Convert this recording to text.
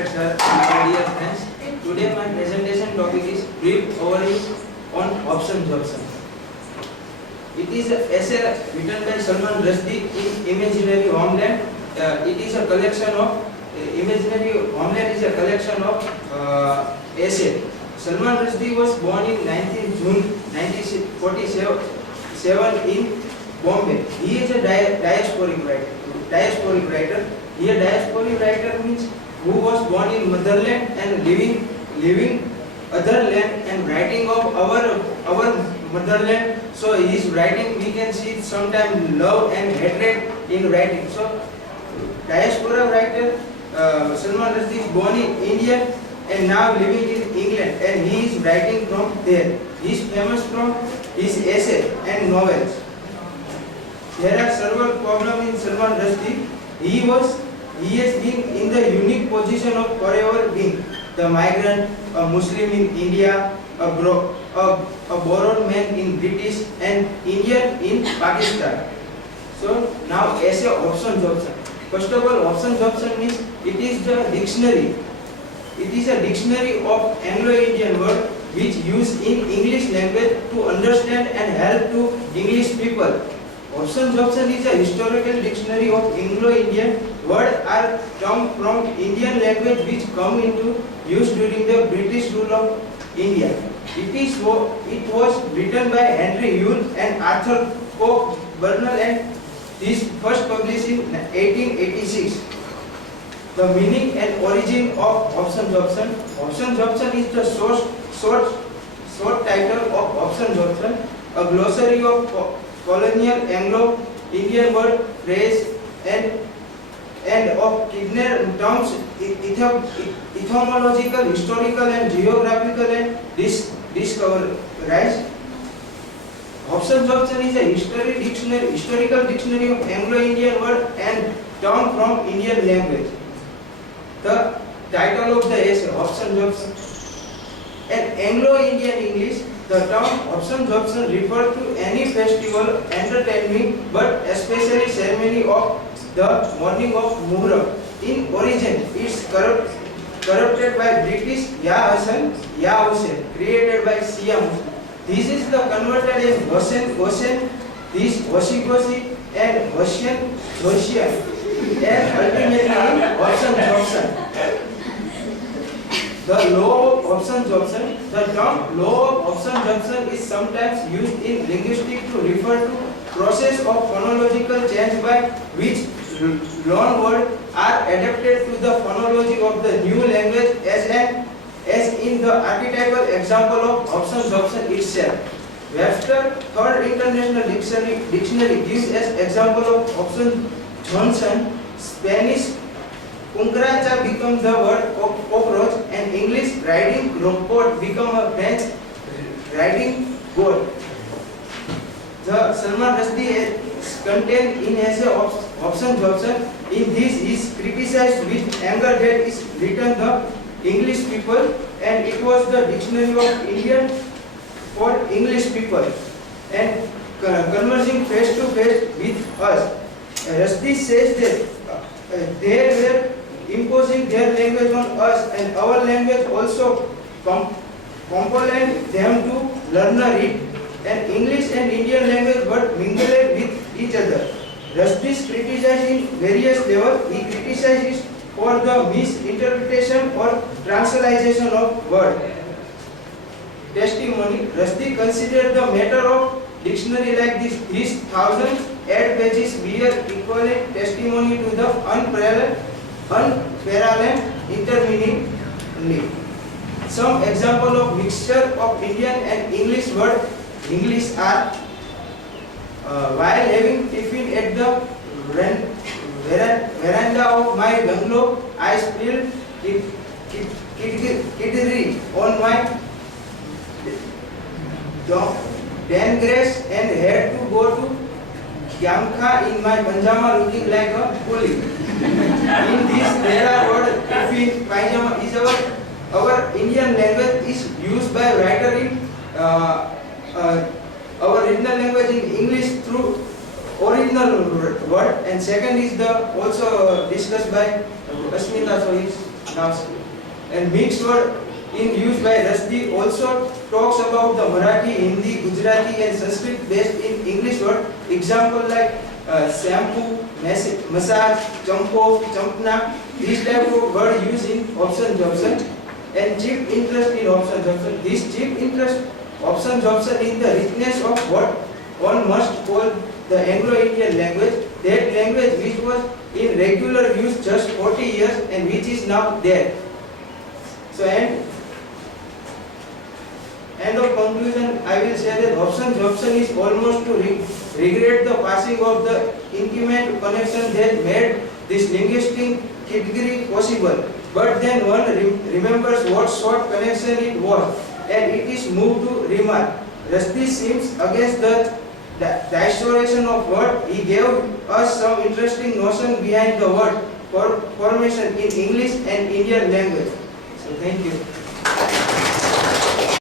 respected sir, my dear friends. Today my presentation topic is brief overview on option Jobson. It is an essay written by Salman Rushdie in Imaginary Homeland. It is a collection of Imaginary Homeland is a collection of essay. Salman Rushdie was born in 19 June 1947 in Bombay. He is a diasporic writer. Here diasporic writer means who was born in motherland and living other land and writing of our motherland. So his writing we can see sometimes love and hatred in writing. So diaspora writer Salman Rushdie is born in India and now living in England, and he is writing from there. He is famous from his essay and novels. There are several problems in Salman Rushdie. He has been in the unique position of forever being the migrant, a Muslim in India, a borrowed man in British, and Indian in Pakistan. So now essay option Jobson. First of all, option Jobson means it is the dictionary. It is a dictionary of Anglo-Indian word which used in English language to understand and help to English people. Option Jobson is a historical dictionary of Anglo-Indian words are terms from Indian language which come into use during the British rule of India. It was written by Henry Yule and Arthur Coke Burnell, and this first published in 1886. The meaning and origin of option Jobson. Option Jobson is the short title of option Jobson, a glossary of colonial Anglo-Indian word, phrase, and of kidney terms, etymological, historical, and geographical, and discoveries. Option Jobson is a historical dictionary of Anglo-Indian word and term from Indian language. The title of the essay, option Jobson. In Anglo-Indian English, the term option Jobson refers to any festival, entertainment, but especially ceremony of the morning of Muharram. In origin, it's corrupted by British Ya Hussain, created by Shia Muslim. This is the converted in Hossein, this Hoshi, and Hossein, and ultimately option Jobson. The law of option Jobson. The term law of option Jobson is sometimes used in linguistics to refer to process of phonological change by which loan words are adapted to the phonology of the new language, as in the archetypal example of option Jobson itself. Webster Third International Dictionary gives as example of option Johnson. Spanish cucaracha becomes the word cockroach, and English riding robot become a French riding goat. The Salman Rushdie contained in essay option Jobson. In this is criticized with anger that is written the English people, and it was the dictionary of Indian for English people and conversing face to face with us. Rushdie says that they were imposing their language on us, and our language also compelled them to learn it, and English and Indian language but mingled with each other. Rushdie is criticized in various levels. He criticizes for the misinterpretation or translation of word. Testimony. Rushdie considered the matter of dictionary like this. His thousands ad pages bear equivalent testimony to the unparalleled intermeaning. Some example of mixture of Indian and English word English are while having tiffin at the veranda of my bungalow, I spilled kidney on my grass and had to go to Yamcha in my pajama looking like a coolie. In this there are words tiffin, pajama is our Indian language is used by writer in our original language in English through original word, and second is the also discussed by Asmita, so it's Now, and mixed word in use by Rushdie also talks about the Marathi, Hindi, Gujarati and Sanskrit based in English word. Example like shampoo, massage, champo, champna. These type of word used in Hobson Jobson. And cheap interest in Hobson Jobson. This cheap interest Hobson Jobson in the richness of what one must call the Anglo-Indian language. That language which was in regular use just 40 years and which is now dead. So end of conclusion, I will say that Hobson Jobson is almost to regret the passing of the intimate connection that made this linguistic category possible. But then one remembers what short connection it was, and it is moved to remark. Rushdie seems against the distortion of word. He gave us some interesting notion behind the word formation in English and Indian language. So thank you.